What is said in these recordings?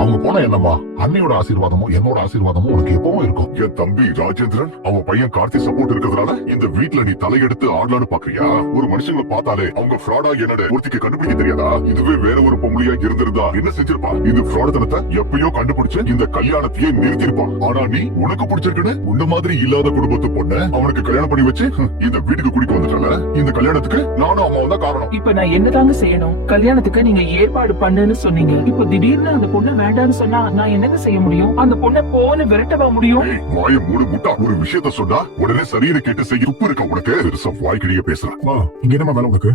அவங்க போன என்னம்மா, அன்னையோட ஆசீர்வாதமும் என்னோட ஆசீர்வாதமும் உனக்கு எப்பவும் இருக்கும். என் தம்பி ராஜேந்திரன் அவன் பையன் கார்த்தி சப்போர்ட் இருக்கிறதுனால இந்த வீட்டுல நீ தலையெடுத்து ஆடலான்னு பாக்குறியா? ஒரு மனுஷங்களை பார்த்தாலே அவங்க ஃப்ராடா என்னோட ஒருத்திக்கு கண்டுபிடிக்க தெரியாதா? இதுவே வேற ஒரு பொம்பளையா இருந்திருந்தா என்ன செஞ்சிருப்பா? இது ஃப்ராடத்தனத்தை எப்பயோ கண்டுபிடிச்சு இந்த கல்யாணத்தையே நிறுத்திருப்பான். ஆனா நீ உனக்கு பிடிச்சிருக்குன்னு உன்ன மாதிரி இல்லாத குடும்பத்து பொண்ண அவனுக்கு கல்யாணம் பண்ணி வச்சு இந்த வீட்டுக்கு குடிக்க வந்துட்டல. இந்த கல்யாணத்துக்கு நானும் அம்மாவும் தான் காரணம். இப்ப நான் என்னதாங்க செய்யணும்? கல்யாணத்துக்கு நீங்க ஏற்பாடு பண்ணுன்னு சொன்னீங்க. இப்ப திடீர்னு அந்த பொண்ணு வேண்டாம்னு சொன்னா நான் என்னங்க செய்ய முடியும்? அந்த பொண்ணை போன்னு விரட்டவா முடியும்? வாய மூடு முட்டா. ஒரு விஷயத்த சொன்னா உடனே சரின்னு கேட்டு செய்ய உப்பு இருக்க உனக்கு. வாய்க்கிடிய பேசுறேன். இங்க என்னமா வேலை உனக்கு?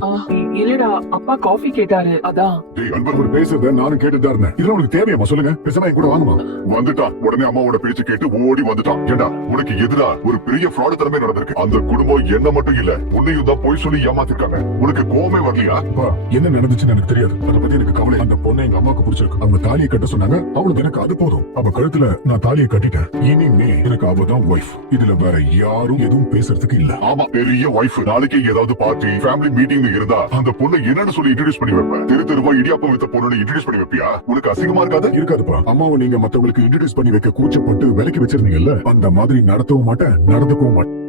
இல்லடா, அப்பா காஃபி கேட்டாரு, அதான். அன்பர் பேசுறத நானும் கேட்டுதான் இருந்தேன். இதெல்லாம் உனக்கு தேவையாமா? சொல்லுங்க, பேசாம கூட வாங்குமா. வந்துட்டா உடனே அம்மாவோட பேச்சு கேட்டு ஓடி வந்துட்டான். ஏண்டா உனக்கு எதிரா ஒரு பெரிய ஃப்ராடு தரமே நடந்திருக்கு. அந்த குடும்பம் என்ன மட்டும் இல்ல உன்னையும் தான் போய் சொல்லி ஏமாத்திருக்காங்க. உனக்கு கோவமே வரலையா? என்ன நடந்துச்சுன்னு எனக்கு தெரியாது. அதை பத்தி எனக்கு கவலை. அந்த பொண்ணை எங்க அம்மாவுக்கு பிடிச்சிருக்கு. அவங்க தாலியை கட்ட சொன்னாங்க. அவளுக்கு எனக்கு அது போதும். அவ கழுத்துல நான் தாலியை கட்டிட்டேன். இனிமே எனக்கு அவதான் ஒய்ஃப். இதுல வேற யாரும் எதுவும் பேசுறதுக்கு இல்ல. ஆமா, பெரிய ஒய்ஃப். நாளைக்கு ஏதாவது பார்ட்டி ஃபேமிலி மீட்டிங் இருந்தா அந்த பொண்ணை என்னன்னு சொல்லி இன்ட்ரோடியூஸ் பண்ணி வைப்பேன். தெரு தெருவா இடியாப்பம் வித்த பொண்ணு இன்ட்ரோடியூஸ் பண்ணி வைப்பியா? உனக்கு அசிங்கமா இருக்காது? இருக்காதுப்பா. அம்மாவை நீங்க மத்தவங்களுக்கு இன்ட்ரோடியூஸ் பண்ணி வைக்க கூச்சப்பட்டு விலைக்கு வச்சிருந்தீங்கல்ல, அந்த மாதிரி நடத்தவும் மாட்டேன், நடந்துக்கவும் மாட்டேன்.